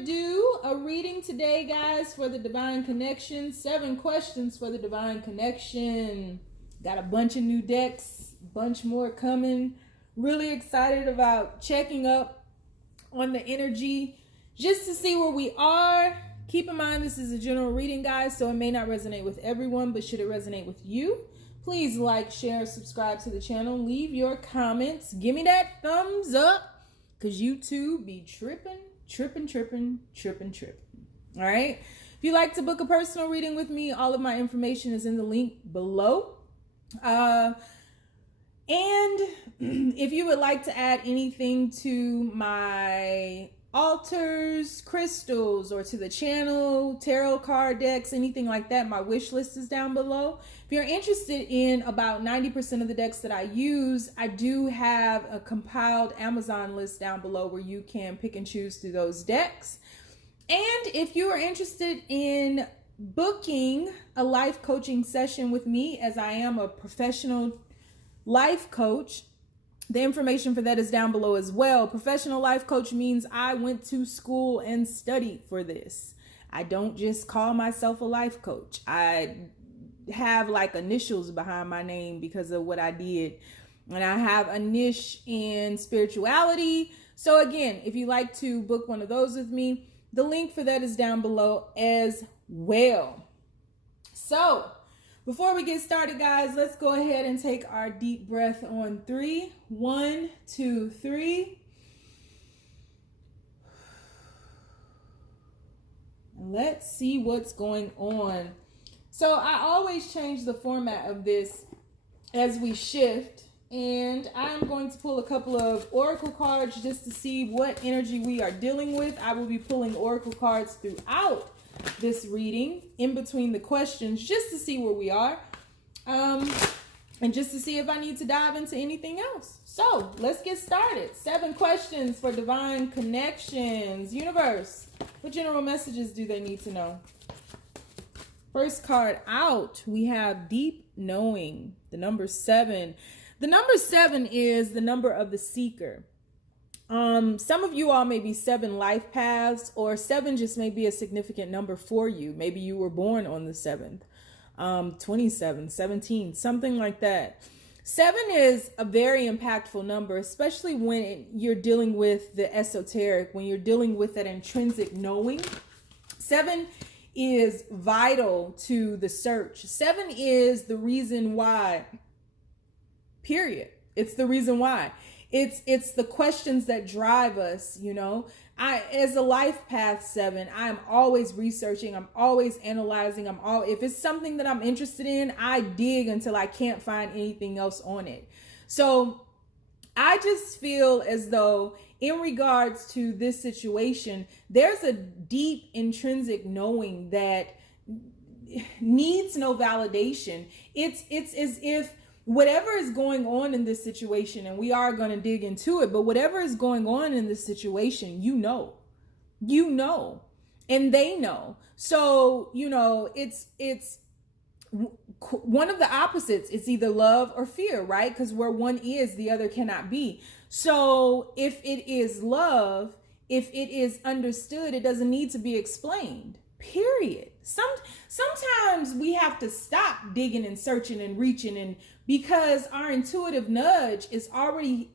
ado, a reading today, guys, for the Divine Connection. 7 questions for the Divine Connection. Got a bunch of new decks, bunch more coming. Really excited about checking up on the energy just to see where we are. Keep in mind, this is a general reading, guys, so it may not resonate with everyone, but should it resonate with you, please like, share, subscribe to the channel, leave your comments, give me that thumbs up, because YouTube be tripping. All right. If you'd like to book a personal reading with me, all of my information is in the link below. And if you would like to add anything to my altars, crystals, or to the channel, tarot card decks, anything like that, my wish list is down below. If you're interested in about 90% of the decks that I use, I do have a compiled Amazon list down below where you can pick and choose through those decks. And if you are interested in booking a life coaching session with me, as I am a professional life coach, the information for that is down below as well. Professional life coach means I went to school and studied for this. I don't just call myself a life coach. I have like initials behind my name because of what I did. And I have a niche in spirituality. So again, if you like to book one of those with me, the link for that is down below as well. So before we get started, guys, let's go ahead and take our deep breath on 3. 1, 2, 3. And let's see what's going on. So I always change the format of this as we shift. And I'm going to pull a couple of oracle cards just to see what energy we are dealing with. I will be pulling oracle cards throughout this reading in between the questions just to see where we are and just to see if I need to dive into anything else. So let's get started. 7 questions for divine connections. Universe, what general messages do they need to know? First card out, we have deep knowing, the number 7. The number 7 is the number of the seeker. Some of you all may be 7 life paths, or 7 just may be a significant number for you. Maybe you were born on the 7th, 27, 17, something like that. 7 is a very impactful number, especially when you're dealing with the esoteric, when you're dealing with that intrinsic knowing. 7 is vital to the search. 7 is the reason why, period. It's the reason why. It's the questions that drive us, you know. As a life path 7, I'm always researching, I'm always analyzing, if it's something that I'm interested in, I dig until I can't find anything else on it. So I just feel as though in regards to this situation, there's a deep intrinsic knowing that needs no validation. It's as if whatever is going on in this situation, and we are going to dig into it, but whatever is going on in this situation, you know, and they know. So, you know, it's one of the opposites. It's either love or fear, right? Because where one is, the other cannot be. So if it is love, if it is understood, it doesn't need to be explained. Period. Sometimes we have to stop digging and searching and reaching, and because our intuitive nudge is already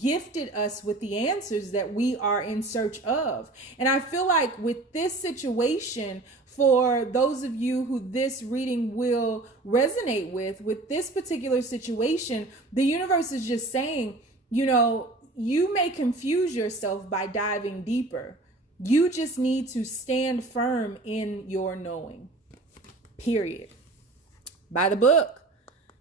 gifted us with the answers that we are in search of. And I feel like with this situation, for those of you who this reading will resonate with this particular situation, the universe is just saying, you know, you may confuse yourself by diving deeper. You just need to stand firm in your knowing. Period. By the book,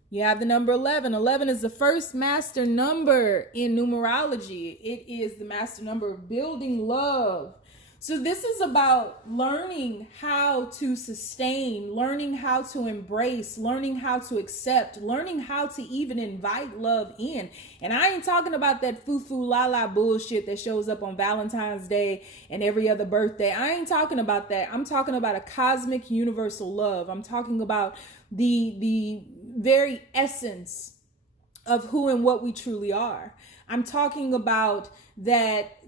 you have the number 11. 11 is the first master number in numerology. It is the master number of building love. So this is about learning how to sustain, learning how to embrace, learning how to accept, learning how to even invite love in. And I ain't talking about that foo-foo la-la bullshit that shows up on Valentine's Day and every other birthday. I ain't talking about that. I'm talking about a cosmic universal love. I'm talking about the very essence of who and what we truly are. I'm talking about that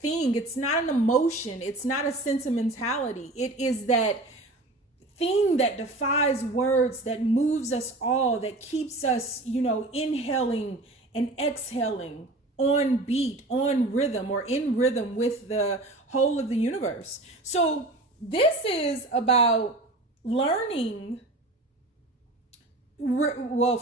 thing. It's not an emotion. It's not a sentimentality. It is that thing that defies words, that moves us all, that keeps us, inhaling and exhaling on beat, on rhythm, or in rhythm with the whole of the universe. So this is about learning,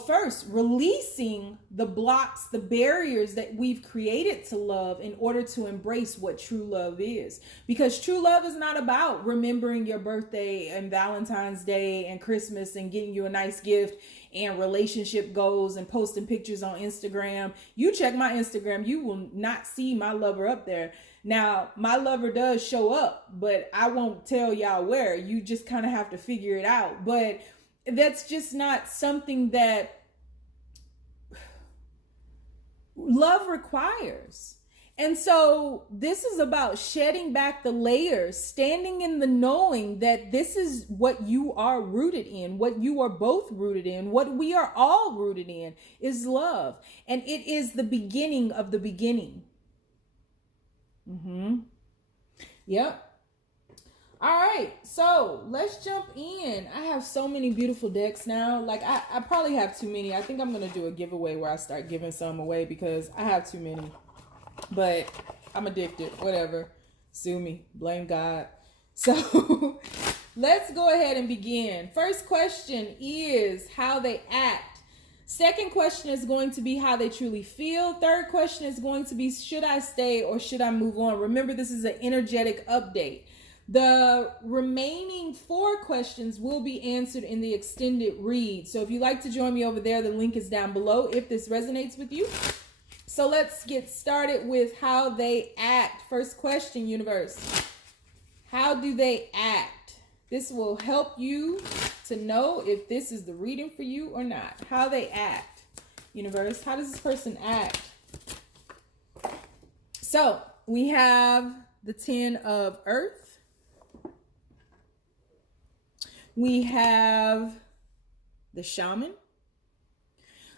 first releasing the blocks, the barriers that we've created to love in order to embrace what true love is. Because true love is not about remembering your birthday and Valentine's Day and Christmas and getting you a nice gift and relationship goals and posting pictures on Instagram. You check my Instagram, you will not see my lover up there. Now, my lover does show up, but I won't tell y'all where. You just kind of have to figure it out. But that's just not something that love requires. And so this is about shedding back the layers, standing in the knowing that this is what you are rooted in, what you are both rooted in, what we are all rooted in is love. And it is the beginning of the beginning. Yep. All right, so let's jump in. I have so many beautiful decks now. Like I probably have too many. I think I'm going to do a giveaway where I start giving some away because I have too many. But I'm addicted, whatever. Sue me, blame God. So let's go ahead and begin. First question is how they act. Second question is going to be how they truly feel. Third question is going to be, should I stay or should I move on? Remember, this is an energetic update. The remaining 4 questions will be answered in the extended read. So if you'd like to join me over there, the link is down below if this resonates with you. So let's get started with how they act. First question, universe. How do they act? This will help you to know if this is the reading for you or not. How they act, universe. How does this person act? So we have the 10 of Earth. We have the Shaman.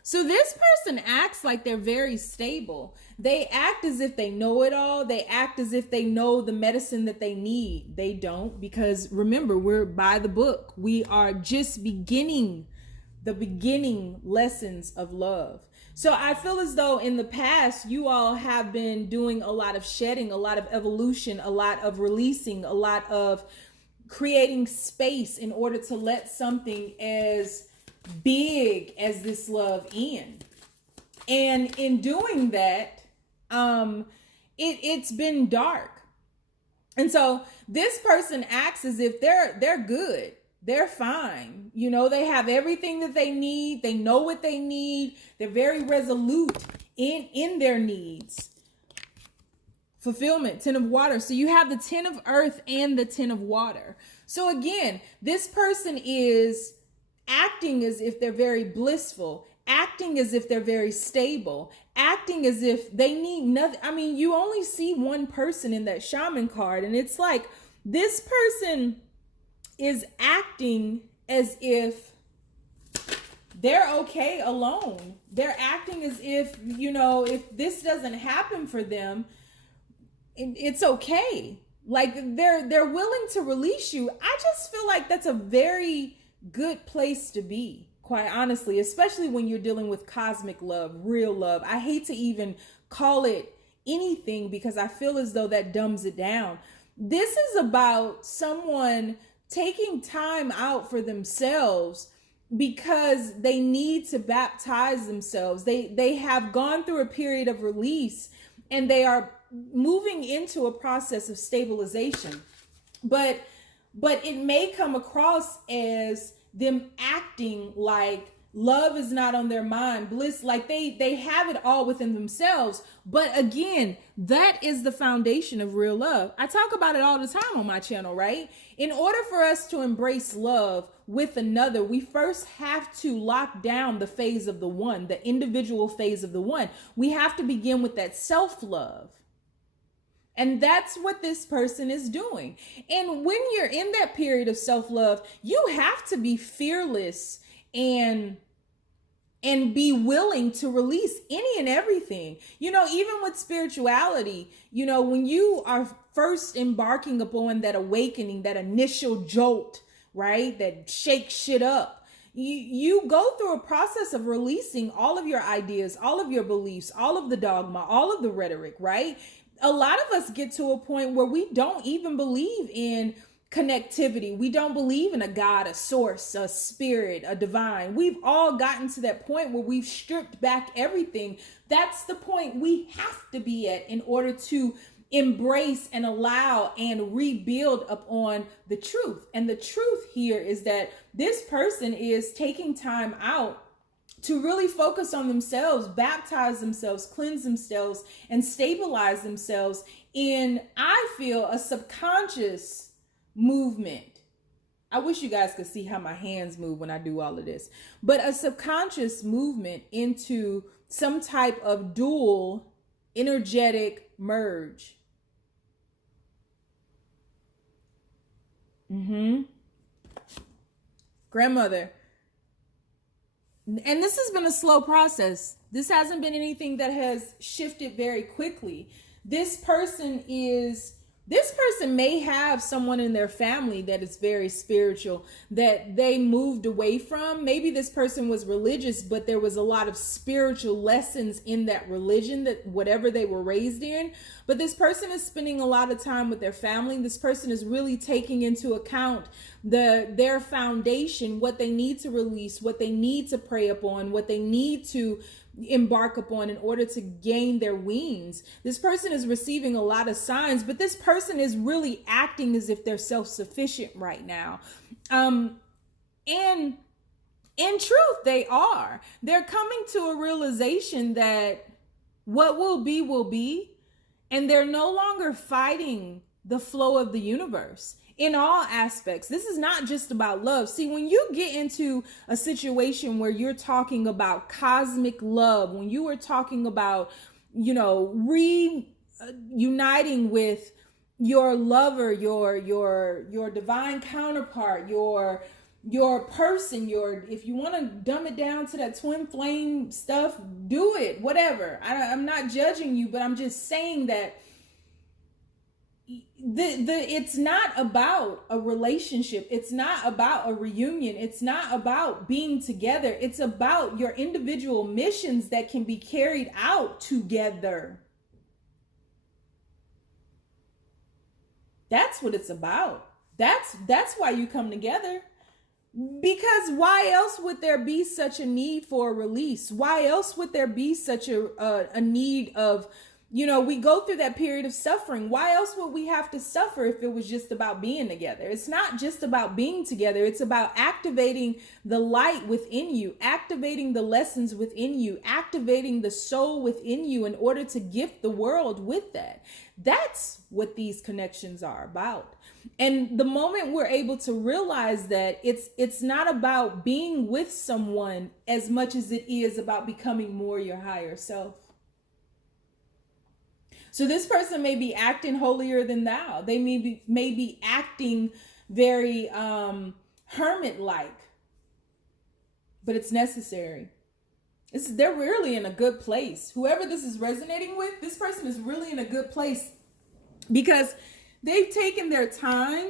So this person acts like they're very stable. They act as if they know it all. They act as if they know the medicine that they need. They don't, because remember, we're by the book. We are just beginning the beginning lessons of love. So I feel as though in the past, you all have been doing a lot of shedding, a lot of evolution, a lot of releasing, a lot of creating space in order to let something as big as this love in. And in doing that, it's been dark. And so this person acts as if they're good. They're fine. They have everything that they need. They know what they need. They're very resolute in their needs. Fulfillment, 10 of water. So you have the 10 of earth and the 10 of water. So again, this person is acting as if they're very blissful, acting as if they're very stable, acting as if they need nothing. I mean, you only see one person in that Shaman card, and it's like this person is acting as if they're okay alone. They're acting as if, if this doesn't happen for them, it's okay. Like they're willing to release you. I just feel like that's a very good place to be, quite honestly, especially when you're dealing with cosmic love, real love. I hate to even call it anything because I feel as though that dumbs it down. This is about someone taking time out for themselves because they need to baptize themselves. They have gone through a period of release and they are moving into a process of stabilization. But it may come across as them acting like love is not on their mind, bliss, like they have it all within themselves. But again, that is the foundation of real love. I talk about it all the time on my channel, right? In order for us to embrace love with another, we first have to lock down the phase of the one, the individual phase of the one. We have to begin with that self-love. And that's what this person is doing. And when you're in that period of self-love, you have to be fearless and and be willing to release any and everything. You know, even with spirituality, you know, when you are first embarking upon that awakening, that initial jolt, right, that shakes shit up, you go through a process of releasing all of your ideas, all of your beliefs, all of the dogma, all of the rhetoric, right? A lot of us get to a point where we don't even believe in connectivity. We don't believe in a God, a source, a spirit, a divine. We've all gotten to that point where we've stripped back everything. That's the point we have to be at in order to embrace and allow and rebuild upon the truth. And the truth here is that this person is taking time out to really focus on themselves, baptize themselves, cleanse themselves, and stabilize themselves in, I feel, a subconscious movement. I wish you guys could see how my hands move when I do all of this, but a subconscious movement into some type of dual energetic merge. Grandmother. And this has been a slow process. This hasn't been anything that has shifted very quickly. This person may have someone in their family that is very spiritual that they moved away from. Maybe this person was religious, but there was a lot of spiritual lessons in that religion, that whatever they were raised in. But this person is spending a lot of time with their family. This person is really taking into account their foundation, what they need to release, what they need to pray upon, what they need to embark upon in order to gain their wings. This person is receiving a lot of signs, but this person is really acting as if they're self-sufficient right now. And in truth, they are. They're coming to a realization that what will be, and they're no longer fighting the flow of the universe. In all aspects. This is not just about love. See, when you get into a situation where you're talking about cosmic love, when you are talking about, you know, reuniting with your lover, your divine counterpart, your person, if you want to dumb it down to that twin flame stuff, do it, whatever. I'm not judging you, but I'm just saying that it's not about a relationship. It's not about a reunion. It's not about being together. It's about your individual missions that can be carried out together. That's what it's about. That's why you come together. Because why else would there be such a need for a release? Why else would there be such a need of, you know, we go through that period of suffering. Why else would we have to suffer if it was just about being together? It's not just about being together. It's about activating the light within you, activating the lessons within you, activating the soul within you in order to gift the world with that. That's what these connections are about. And the moment we're able to realize that it's not about being with someone as much as it is about becoming more your higher self. So this person may be acting holier than thou. They may be acting very hermit-like, but it's necessary. They're really in a good place. Whoever this is resonating with, this person is really in a good place because they've taken their time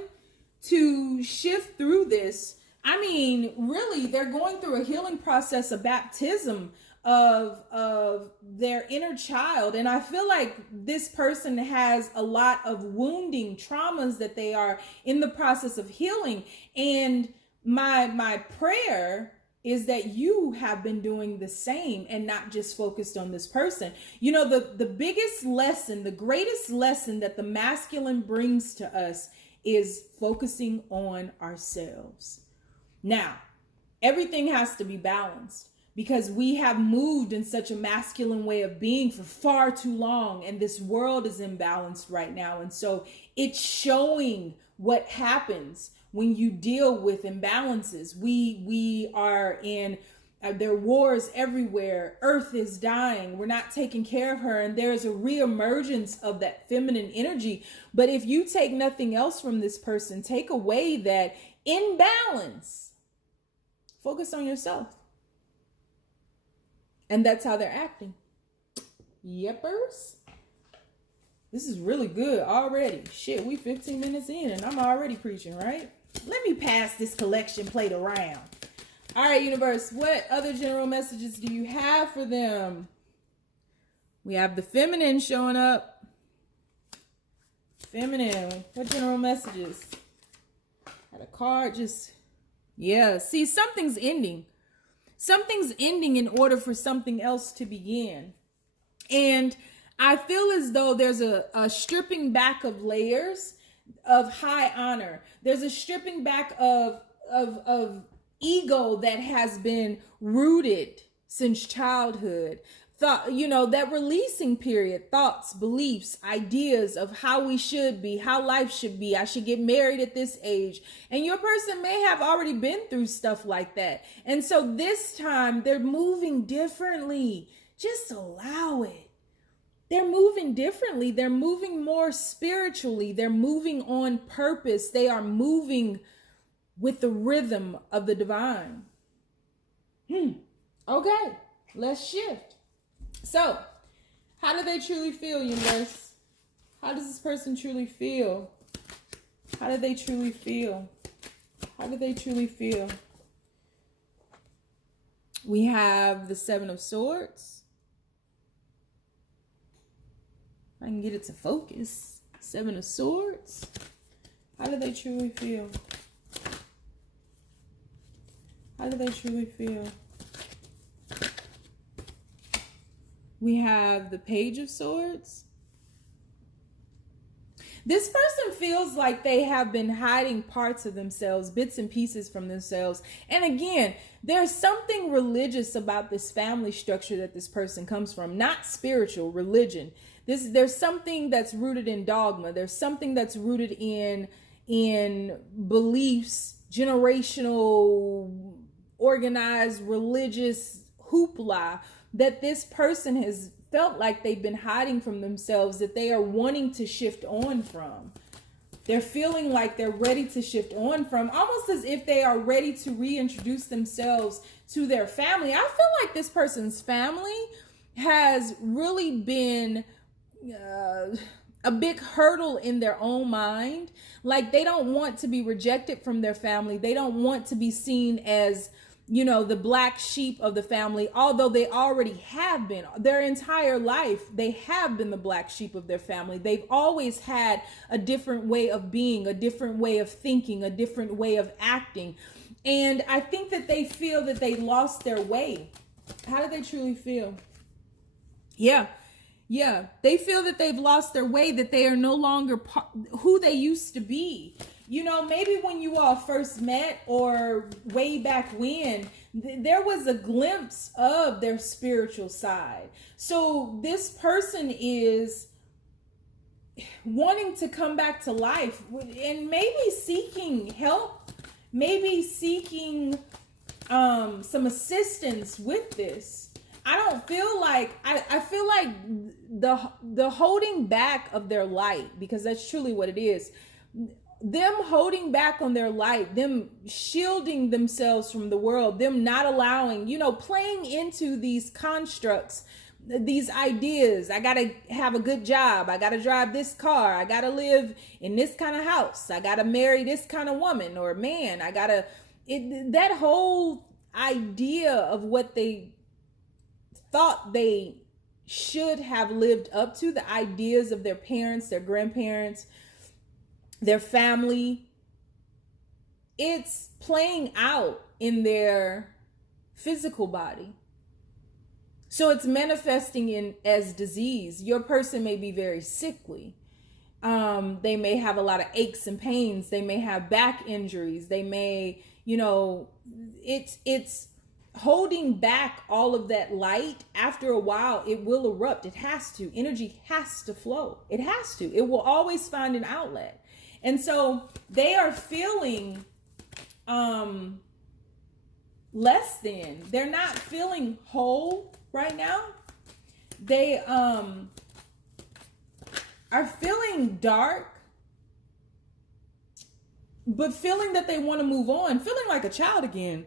to shift through this. I mean, really, they're going through a healing process, a baptism of their inner child. And I feel like this person has a lot of wounding traumas that they are in the process of healing. And my prayer is that you have been doing the same and not just focused on this person. You know, the biggest lesson, the greatest lesson that the masculine brings to us is focusing on ourselves. Now, everything has to be balanced, because we have moved in such a masculine way of being for far too long, and this world is imbalanced right now. And so it's showing what happens when you deal with imbalances. We are in, there are wars everywhere. Earth is dying. We're not taking care of her. And there's a reemergence of that feminine energy. But if you take nothing else from this person, take away that imbalance, focus on yourself. And that's how they're acting. Yepers. This is really good already. Shit, we 15 minutes in and I'm already preaching, right? Let me pass this collection plate around. All right, universe, what other general messages do you have for them? We have the feminine showing up. Feminine, what general messages? Got a card just, yeah. See, something's ending. Something's ending in order for something else to begin. And I feel as though there's a stripping back of layers of high honor. There's a stripping back of ego that has been rooted since childhood. Thought, you know, that releasing period, thoughts, beliefs, ideas of how we should be, how life should be. I should get married at this age. And your person may have already been through stuff like that. And so this time they're moving differently. Just allow it. They're moving differently. They're moving more spiritually. They're moving on purpose. They are moving with the rhythm of the divine. Okay, let's shift. So, how do they truly feel, universe? How does this person truly feel? How do they truly feel? How do they truly feel? We have the Seven of Swords. I can get it to focus. Seven of Swords. How do they truly feel? How do they truly feel? We have the Page of Swords. This person feels like they have been hiding parts of themselves, bits and pieces from themselves. And again, there's something religious about this family structure that this person comes from, not spiritual, religion. There's something that's rooted in dogma. There's something that's rooted in beliefs, generational, organized, religious hoopla that this person has felt like they've been hiding from themselves, that they are wanting to shift on from. They're feeling like they're ready to shift on from, almost as if they are ready to reintroduce themselves to their family. I feel like this person's family has really been a big hurdle in their own mind. Like they don't want to be rejected from their family. They don't want to be seen as, you know, the black sheep of the family, although they already have been. Their entire life, they have been the black sheep of their family. They've always had a different way of being, a different way of thinking, a different way of acting. And I think that they feel that they lost their way. How do they truly feel? Yeah, they feel that they've lost their way, that they are no longer who they used to be. You know, maybe when you all first met or way back when, there was a glimpse of their spiritual side. So this person is wanting to come back to life and maybe seeking help, maybe seeking some assistance with this. I don't feel like, I feel like the holding back of their light, because that's truly what it is. Them holding back on their light, them shielding themselves from the world, them not allowing, you know, playing into these constructs, these ideas. I got to have a good job. I got to drive this car. I got to live in this kind of house. I got to marry this kind of woman or man. I got to, that whole idea of what they thought they should have lived up to, the ideas of their parents, their grandparents, their family, it's playing out in their physical body. So it's manifesting in as disease. Your person may be very sickly. They may have a lot of aches and pains. They may have back injuries. They may, you know, it's holding back all of that light. After a while, it will erupt. It has to. Energy has to flow. It has to. It will always find an outlet. And so they are feeling less than. They're not feeling whole right now. They are feeling dark, but feeling that they want to move on, feeling like a child again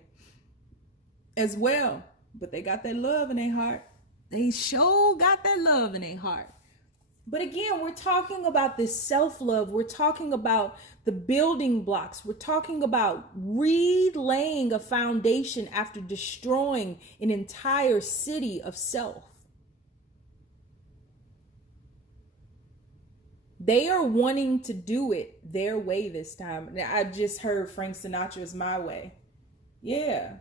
as well. but they got that love in their heart. They sure got that love in their heart. But again, we're talking about this self-love. We're talking about the building blocks. We're talking about relaying a foundation after destroying an entire city of self. They are wanting to do it their way this time. I just heard Frank Sinatra's My Way. Yeah.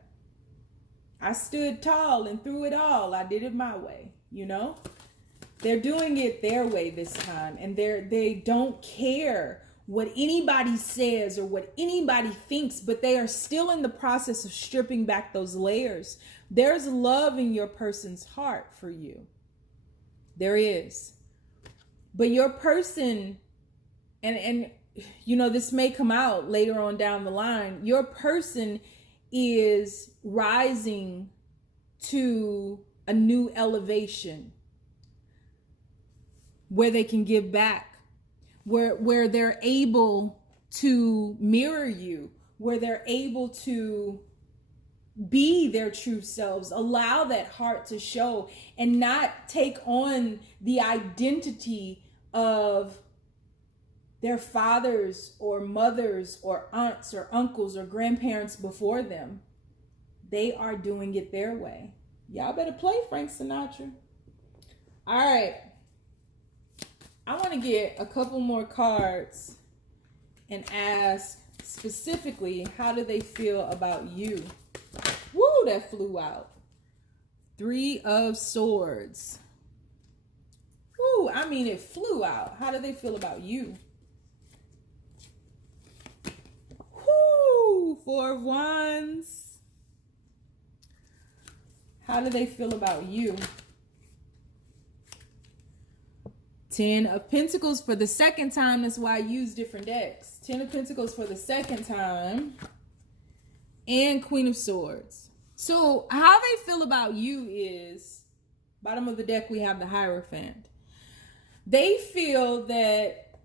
I stood tall and through it all, I did it my way, you know? They're doing it their way this time, and they don't care what anybody says or what anybody thinks, but they are still in the process of stripping back those layers. There's love in your person's heart for you. There is. But your person, and you know, this may come out later on down the line, your person is rising to a new elevation where they can give back, where they're able to mirror you, where they're able to be their true selves, allow that heart to show, and not take on the identity of their fathers or mothers or aunts or uncles or grandparents before them. They are doing it their way. Y'all better play Frank Sinatra. All right. I want to get a couple more cards and ask specifically, how do they feel about you? Woo, that flew out. 3 of Swords. Woo, I mean, it flew out. How do they feel about you? Woo, 4 of Wands. How do they feel about you? 10 of Pentacles for the second time. That's why I use different decks. 10 of Pentacles for the second time. And Queen of Swords. So how they feel about you is, bottom of the deck, we have the Hierophant. They feel that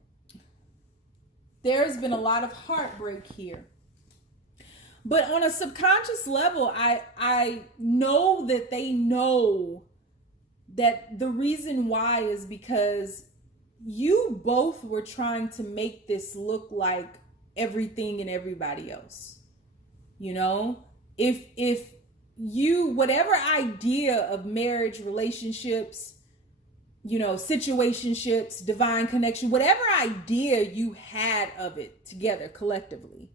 there's been a lot of heartbreak here. But on a subconscious level, I know that they know that the reason why is because you both were trying to make this look like everything and everybody else. You know, if you, whatever idea of marriage, relationships, you know, situationships, divine connection, whatever idea you had of it together collectively,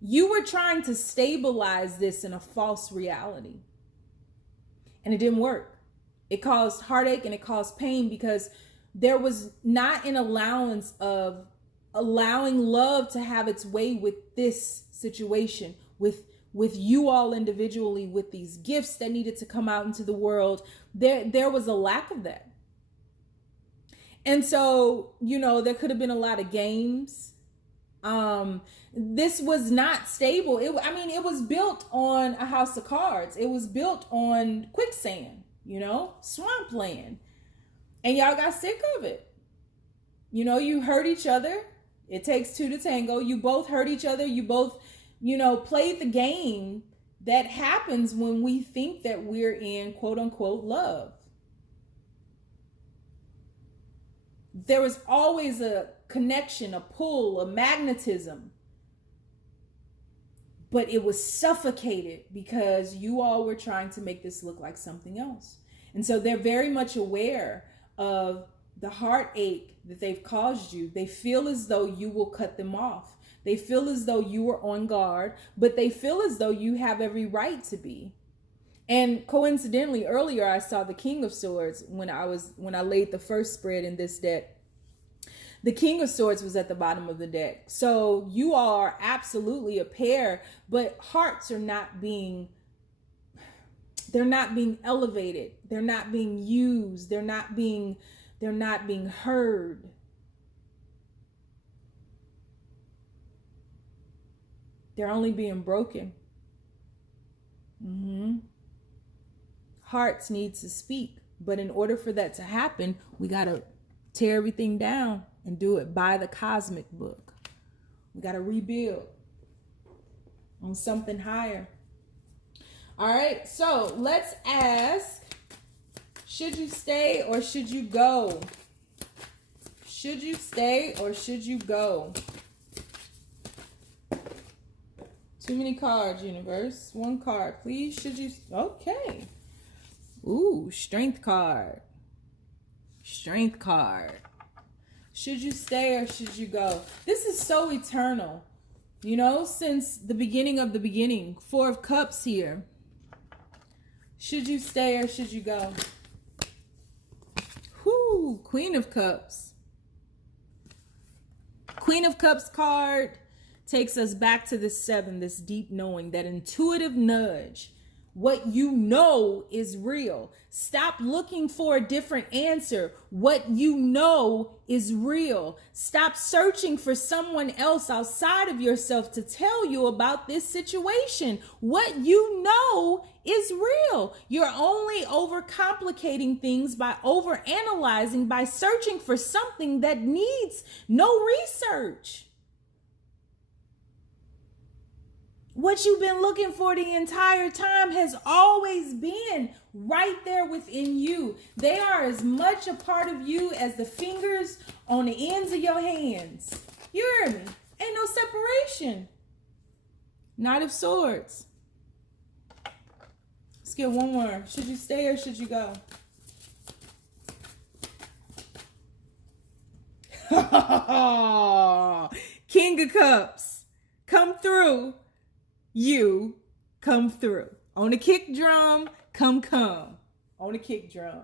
you were trying to stabilize this in a false reality. And it didn't work. It caused heartache and it caused pain because there was not an allowance of allowing love to have its way with this situation, with you all individually, with these gifts that needed to come out into the world. There was a lack of that. And so, you know, there could have been a lot of games. This was not stable. It was built on a house of cards. It was built on quicksand, you know, swampland. And y'all got sick of it. You know, you hurt each other. It takes 2 to tango. You both hurt each other. You both, you know, played the game that happens when we think that we're in quote unquote love. There was always a connection, a pull, a magnetism. But it was suffocated because you all were trying to make this look like something else. And so they're very much aware of the heartache that they've caused you. They feel as though you will cut them off. They feel as though you were on guard, but they feel as though you have every right to be. And coincidentally, earlier I saw the King of Swords when I laid the first spread in this deck. The King of Swords was at the bottom of the deck. So you all are absolutely a pair, but hearts are not being elevated. They're not being used. They're not being heard. They're only being broken. Hearts need to speak. But in order for that to happen, we got to tear everything down and do it by the cosmic book. We got to rebuild on something higher. All right, so let's ask, should you stay or should you go? Should you stay or should you go? Too many cards, universe. One card, please. Should you? Okay. Ooh, strength card. Strength card. Should you stay or should you go? This is so eternal. You know, since the beginning of the beginning. 4 of Cups here. Should you stay or should you go? Whoo, Queen of Cups. Queen of Cups card takes us back to this 7, this deep knowing, that intuitive nudge. What you know is real. Stop looking for a different answer. What you know is real. Stop searching for someone else outside of yourself to tell you about this situation. What you know is real. You're only overcomplicating things by overanalyzing, by searching for something that needs no research. What you've been looking for the entire time has always been right there within you. They are as much a part of you as the fingers on the ends of your hands. You hear me? Ain't no separation. Knight of Swords. Let's get one more. Should you stay or should you go? King of Cups. Come through. You come through. On the kick drum, come. On the kick drum.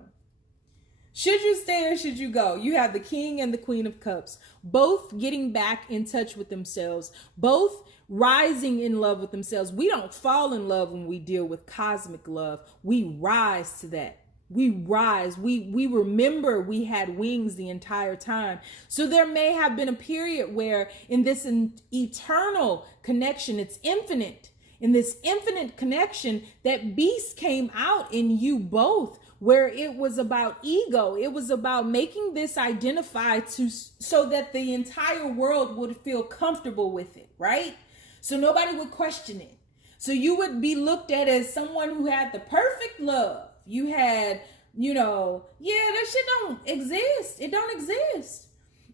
Should you stay or should you go? You have the King and the Queen of Cups, both getting back in touch with themselves, both rising in love with themselves. We don't fall in love when we deal with cosmic love. We rise to that. We rise. We remember we had wings the entire time. So there may have been a period where in this eternal connection, it's infinite. In this infinite connection, that beast came out in you both, where it was about ego. It was about making this identify so that the entire world would feel comfortable with it, right? So nobody would question it. So you would be looked at as someone who had the perfect love. You had, that shit don't exist. It don't exist.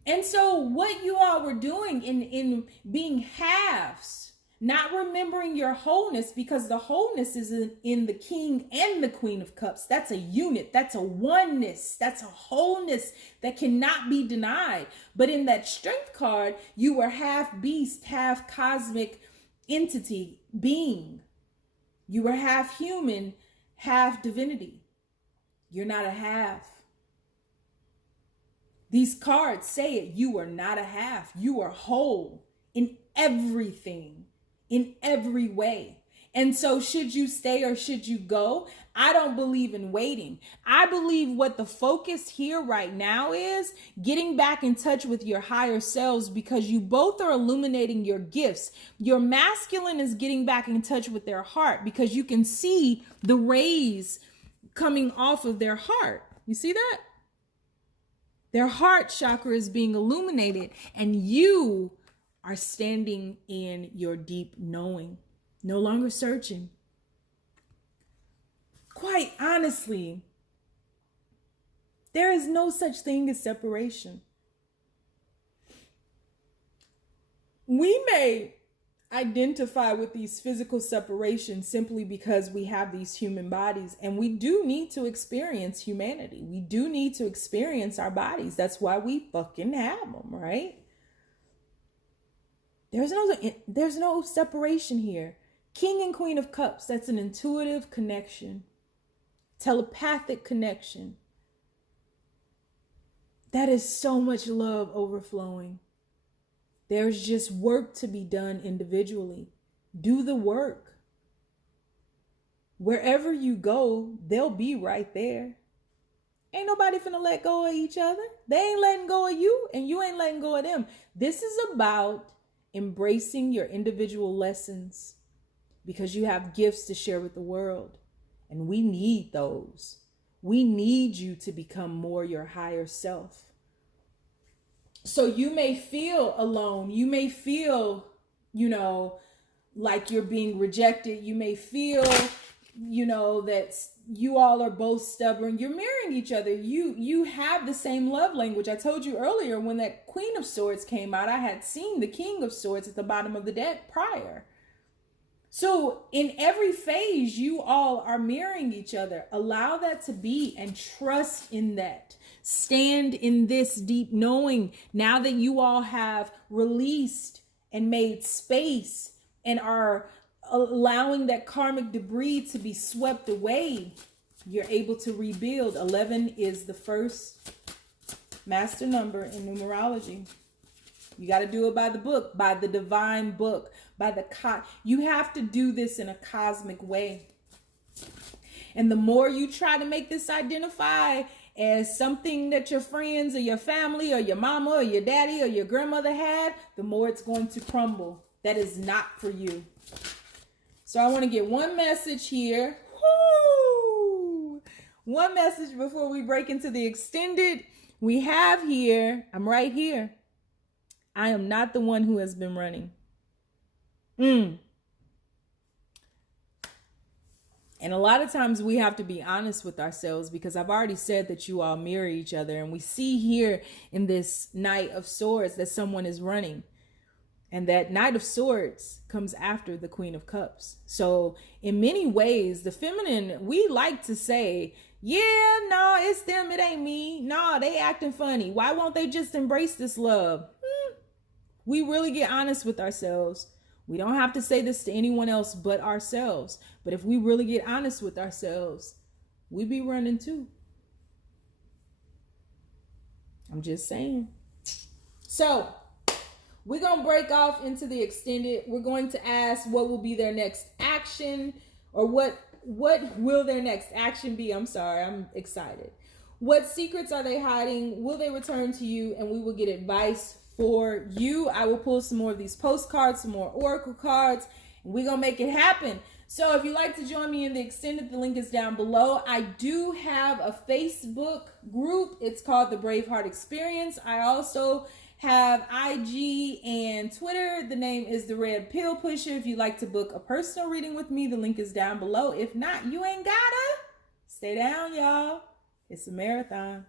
And so what you all were doing in being halves, not remembering your wholeness, because the wholeness is in the King and the Queen of Cups. That's a unit. That's a oneness. That's a wholeness that cannot be denied. But in that strength card, you were half beast, half cosmic entity, being. You were half human, half divinity. You're not a half. These cards say it. You are not a half. You are whole in everything, in every way. And so should you stay or should you go? I don't believe in waiting. I believe what the focus here right now is getting back in touch with your higher selves, because you both are illuminating your gifts. Your masculine is getting back in touch with their heart, because you can see the rays coming off of their heart. You see that? Their heart chakra is being illuminated, and you are standing in your deep knowing, no longer searching. Quite honestly, there is no such thing as separation. We may identify with these physical separations simply because we have these human bodies, and we do need to experience humanity. We do need to experience our bodies. That's why we fucking have them, right? There's no separation here. King and Queen of Cups, that's an intuitive connection, telepathic connection. That is so much love overflowing. There's just work to be done individually. Do the work. Wherever you go, they'll be right there. Ain't nobody finna let go of each other. They ain't letting go of you, and you ain't letting go of them. This is about embracing your individual lessons, because you have gifts to share with the world, and we need those. We need you to become more your higher self. So you may feel alone. You may feel, like you're being rejected. You may feel you know, that you all are both stubborn. You're mirroring each other. You have the same love language. I told you earlier, when that Queen of Swords came out, I had seen the King of Swords at the bottom of the deck prior. So in every phase, you all are mirroring each other. Allow that to be and trust in that. Stand in this deep knowing, now that you all have released and made space and are allowing that karmic debris to be swept away, you're able to rebuild. 11 is the first master number in numerology. You got to do it by the book, by the divine book, by the you have to do this in a cosmic way. And the more you try to make this identify as something that your friends or your family or your mama or your daddy or your grandmother had, the more it's going to crumble. That is not for you. So I want to get one message here. Woo! One message before we break into the extended. We have here, I'm right here. I am not the one who has been running. And a lot of times we have to be honest with ourselves, because I've already said that you all mirror each other. And we see here in this Knight of Swords that someone is running. And that Knight of Swords comes after the Queen of Cups. So in many ways, the feminine, we like to say, yeah, no, it's them, it ain't me. No, they acting funny. Why won't they just embrace this love? We really get honest with ourselves. We don't have to say this to anyone else but ourselves. But if we really get honest with ourselves, we be running too. I'm just saying. So we're going to break off into the extended. We're going to ask what will be their next action, or what will their next action be? I'm sorry, I'm excited. What secrets are they hiding? Will they return to you? And we will get advice for you. I will pull some more of these postcards, some more oracle cards, and we're going to make it happen. So if you'd like to join me in the extended, the link is down below. I do have a Facebook group. It's called the Braveheart Experience. I also have IG and Twitter. The name is The Red Pill Pusher. If you'd like to book a personal reading with me, the link is down below. If not, you ain't gotta. Stay down, y'all. It's a marathon.